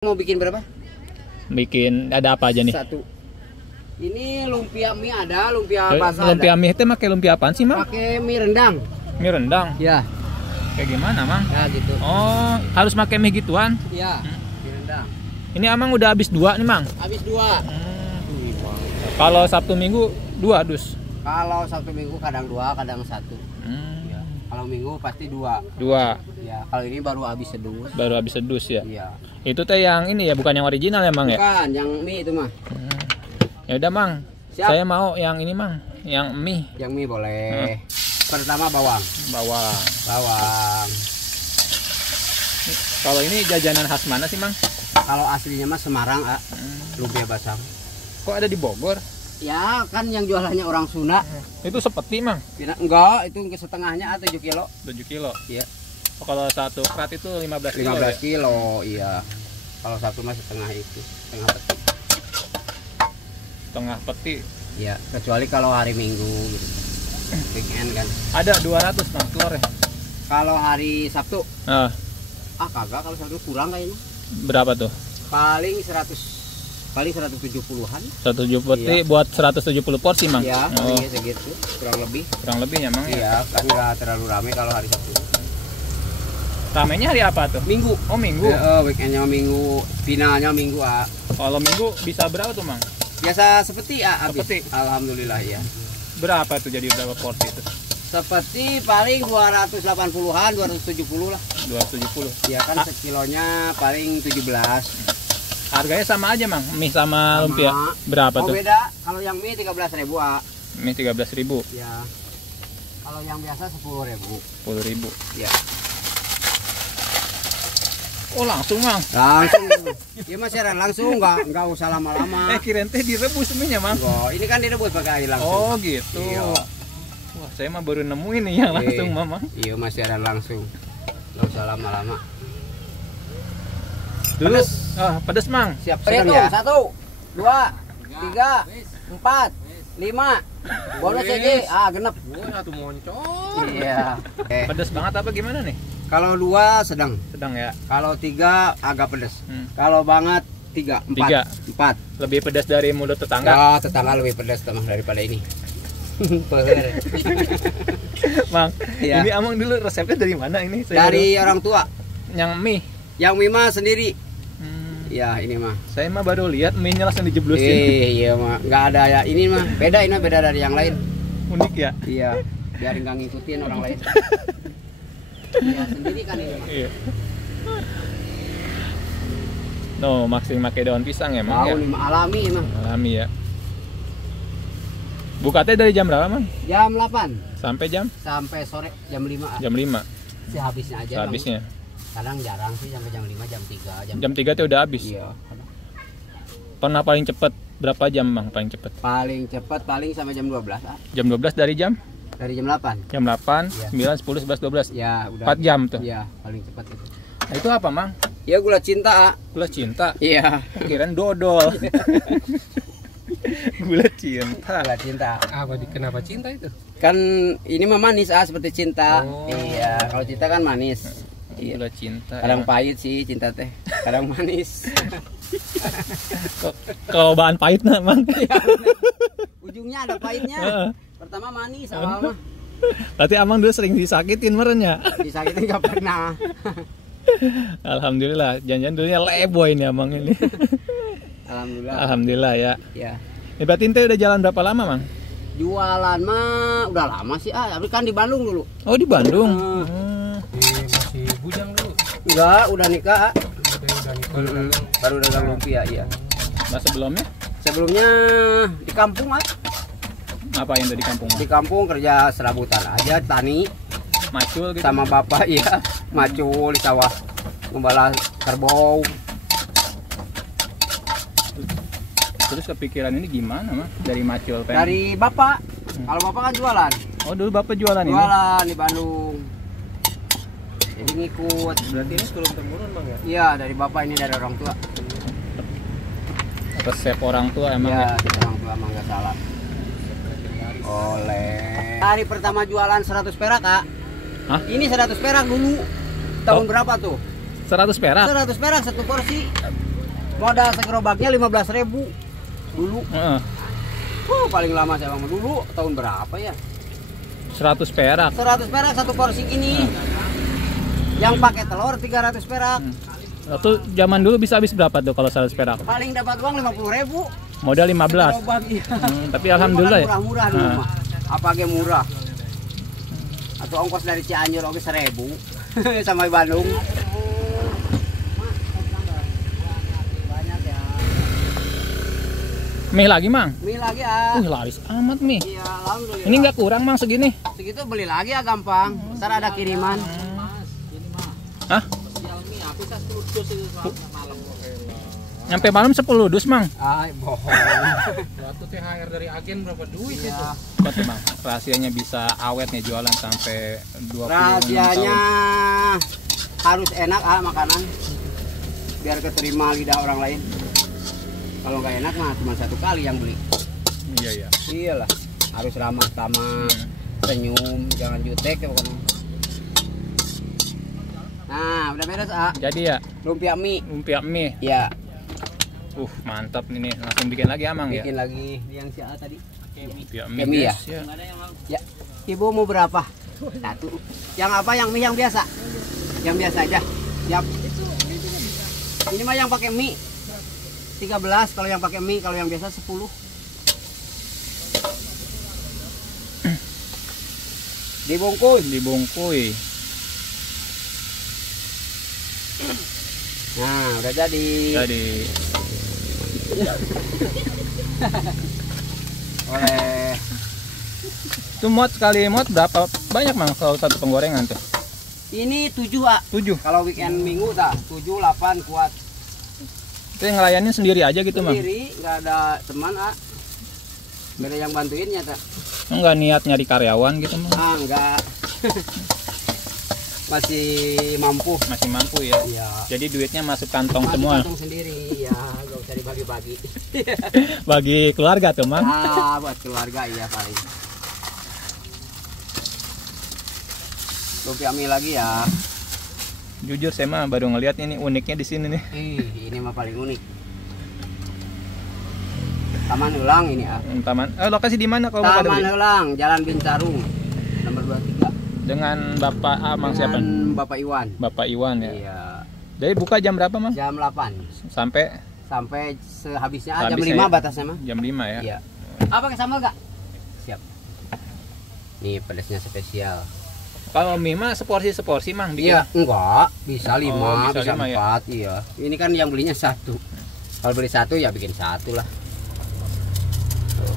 Mau bikin berapa? Bikin ada apa aja nih? Satu. Ini lumpia mie ada, lumpia basah lumpia ada. mie itu pakai lumpia apaan sih, Mang? Pakai mie rendang. Mie rendang. Ya. Kayak gimana, Mang? Ya gitu. Oh, harus pakai mie gituan. Ya. Mie rendang. Ini Amang udah habis 2 nih, Mang. Habis 2. Kalau Sabtu Minggu 2 dus. Kalau Sabtu Minggu kadang 2, kadang 1. Ya. Kalau Minggu pasti 2. 2. Ya, kalau ini baru habis sedus. Baru habis sedus ya. Iya. Itu teh yang ini ya, bukan yang original ya, Mang ya? Bukan, yang mie itu mah. Ya udah, Mang. Siap. Saya mau yang ini, Mang. Yang mie. Yang mie boleh. Pertama bawang. Bawang. Bawang. Kalau ini jajanan khas mana sih, Mang? Kalau aslinya mah Semarang, lumpia basah. Kok ada di Bogor? Ya, kan yang jualannya orang Sunda. Itu seperti, Mang. Enggak, itu setengahnya 7 kilo. 7 kilo. Iya. Oh, kalau satu krat itu 15 kilo 15 ya? kilo, iya. Kalau satu mah setengah itu, setengah peti. Setengah peti. Iya, kecuali kalau hari Minggu gitu. Weekend kan. Ada 200, Mang, telur ya? Kalau hari Sabtu, Ah, kagak, kalau Sabtu kurang kayaknya. berapa tuh? Paling 170-an. 170 peti Iya. buat 170 porsi, Mang? Iya, Oh, palingnya segitu, kurang lebih. kurang lebihnya, Mang ya? Iya, kan nggak terlalu ramai kalau hari Sabtu. Ramenya hari apa tuh? Minggu. Oh, Minggu. Ya, weekendnya Minggu, finalnya Minggu. Kalau Minggu bisa berapa tuh, Mang? Biasa seperti habis. Seperti? Alhamdulillah ya. Berapa tuh jadi berapa porsi itu? Seperti paling 280-an, 270 lah. 270. Ya kan sekilonya paling 17. Harganya sama aja, Mang? Mie sama lumpia. Berapa Oh tuh? beda, kalau yang mie 13.000, Mie 13.000. ya. Kalau yang biasa 10.000. 10.000. Ya. Oh, langsung, Mang. Langsung. Ya Mas Heran, langsung enggak usah lama-lama. Kirain teh direbus mie-nya, Mang. Oh, ini kan direbus pakai air langsung. Oh, gitu. Iya. Wah, saya mah baru nemuin nih yang langsung, Mama. Iya, Mas Heran langsung. Enggak usah lama-lama. Dulu, pedes, Mang. Siap sedang ya. 1, 2, 3, 4, 5. Bonus aja. Genep. Satu moncong. Iya. Pedes banget apa gimana nih? Kalau 2 sedang. Sedang ya. Kalau 3 agak pedas. Kalau banget 3, 4. 3. 4. Lebih pedas dari mulut tetangga. Ya, tetangga lebih pedas teman daripada ini. Mang, Iya. ini Amang dulu resepnya dari mana ini? Dari orang tua. Yang mie. Yang mie mah sendiri. Ya, ini mah. Saya mah baru lihat mie-nya langsung dijeblusin. Iya mah, nggak ada ya. Ini mah beda, ini beda dari yang lain. Unik ya? Iya, biar nggak ngikutin orang lain. Ya, sendiri kan ini mah. Iya. No, maksing pakai daun pisang ya, Mang Tahu ya? nih mah, alami mah. Alami ya. Bukanya dari jam berapa, Mang? Jam 8 Sampai sampai sore jam 5. jam 5. Sehabisnya aja. Habisnya. Kadang jarang sih sampai jam 5, jam 3, Jam 3 tuh udah habis. Iya. Pernah paling cepet berapa jam, Mang? Paling cepet? Paling cepat paling sampai jam 12. Jam 12 dari jam? Dari jam 8. Jam 8, Iya. 9, 10, 11, 12. Ya, udah. 4 jam tuh. Iya, paling cepat itu. Nah, itu apa, Mang? Ya gula cinta. Gula cinta. Iya. Kirain dodol. Gula cinta. Gula cinta. Kenapa cinta itu? Kan ini mah manis seperti cinta. Oh. Iya, kalau cinta kan manis. Iya. Gula cinta. Kadang ya. pahit sih cinta teh, kadang manis. Kalau bahan pahit nah, Mang. Iya, bener. Ujungnya ada pahitnya. Heeh. Pertama manis awal mah. Berarti Amang dulu sering disakitin merenya. Disakitin nggak pernah. Alhamdulillah, jangan-jangan dulunya leboy nih Amang ini. Alhamdulillah. Alhamdulillah ya. Ya. Ini berarti ente udah jalan berapa lama, Mang? Jualan mah udah lama sih, tapi kan di Bandung dulu. Oh, di Bandung. Masih bujang dulu. Enggak, udah nikah. Udah nikah. Baru dagang lumpia, iya. Nah, sebelumnya Sebelumnya di kampung apa yang di kampung? Di kampung kerja serabutan aja, tani Macul gitu. sama bapak, iya. Macul di sawah, ngebala kerbau. Terus kepikiran ini gimana, Mang? Dari macul pengen? Dari bapak. Kalau bapak kan jualan. Oh, dulu Bapak jualan ini? Jualan di Bandung. Jadi ngikut. Berarti ini turun temurun, Bang ya? Iya, dari bapak, ini dari orang tua. Resep orang tua emang Iya, ya? dari orang tua emang nggak salah. Oleh. Hari pertama jualan 100 perak, Kak. Hah? Ini 100 perak dulu. Tahun berapa tuh? 100 perak. 100 perak satu porsi. Modal segerobaknya 15.000 dulu. Paling lama saya bang dulu tahun berapa ya? 100 perak. 100 perak satu porsi ini. Yang pakai telur 300 perak. Waktu zaman dulu bisa habis berapa tuh kalau 100 perak? Paling dapat uang 50.000. Modal 15. Gerobak, iya. Tapi alhamdulillah ya. Murah-murah dulu mah. Apa ge murah? Atau ongkos dari Cianjur oke 1.000 sampai Bandung. Banyak ya. Mie lagi, Mang? Mie lagi ya. Laris amat mie. Iya, alhamdulillah. Ini nggak kurang, Mang, segini? Segitu beli lagi ya gampang. Ntar ada kiriman. Hah? Nyampe malam 10 dus, Mang. Ay, bohong. Waktu THR dari agen berapa duit itu? Apa tuh, Mang? Rahasianya bisa awet nih jualan sampai 26 Rahasianya tahun. harus enak makanan. Biar keterima lidah orang lain. Kalau nggak enak mah cuma satu kali yang beli. Iya, iya. Iyalah, harus ramah tamah, senyum, jangan jutek ya pokoknya. Nah, udah beres, Jadi ya, lumpia mie. lumpia mie. Ya, Mantap nih. Langsung bikin lagi, Amang ya. bikin lagi yang si A tadi. Lumpia Mie mie, ya? guys, ya. Ya, Ibu mau berapa? Satu. Yang apa? Yang mie yang biasa? Yang biasa aja. Siap. Ini mah yang pakai mie 13, kalau yang pakai mie, kalau yang biasa 10. Dibungkus. Dibungkui. Nah, udah jadi. Jadi Oleh itu muat sekali muat berapa banyak, Mang, kalau satu penggorengan tuh? ini 7, 7. Kalau weekend minggu tak 7 8 kuat. Itu yang ngelayanin sendiri aja gitu, Mang? Sendiri, nggak ada teman, nggak ada yang bantuinnya tak. Enggak niat nyari karyawan gitu, Mang? Enggak. Masih mampu. Masih mampu ya? Iya. Jadi duitnya masuk kantong Masuk semua? kantong sendiri, ya nggak usah dibagi-bagi. Bagi keluarga tuh, Mang? Buat keluarga iya paling. Lumpia mie lagi ya. Jujur saya mah baru ngeliat ini uniknya di sini nih. Ini mah paling unik. Taman Ulang ini Taman. Lokasi di mana kalau mau pada Taman beli? Ulang, Jalan Bintarung, nomor 23. Dengan Bapak Amang siapa? Dengan Bapak Iwan. Bapak Iwan ya. Iya. Jadi buka jam berapa, Mas? Jam 8 Sampai sampai sehabisnya, jam Habisnya 5 ya? batasnya mah. jam 5 ya. Iya. Apa pakai sambal gak? Siap. Nih pedasnya spesial. Kalau mie mah seporsi Mang bikin. Iya, enggak, bisa 5, Oh, bisa 5 ya? 4, iya. Ini kan yang belinya 1. Kalau beli 1 ya bikin 1 lah. Tuh.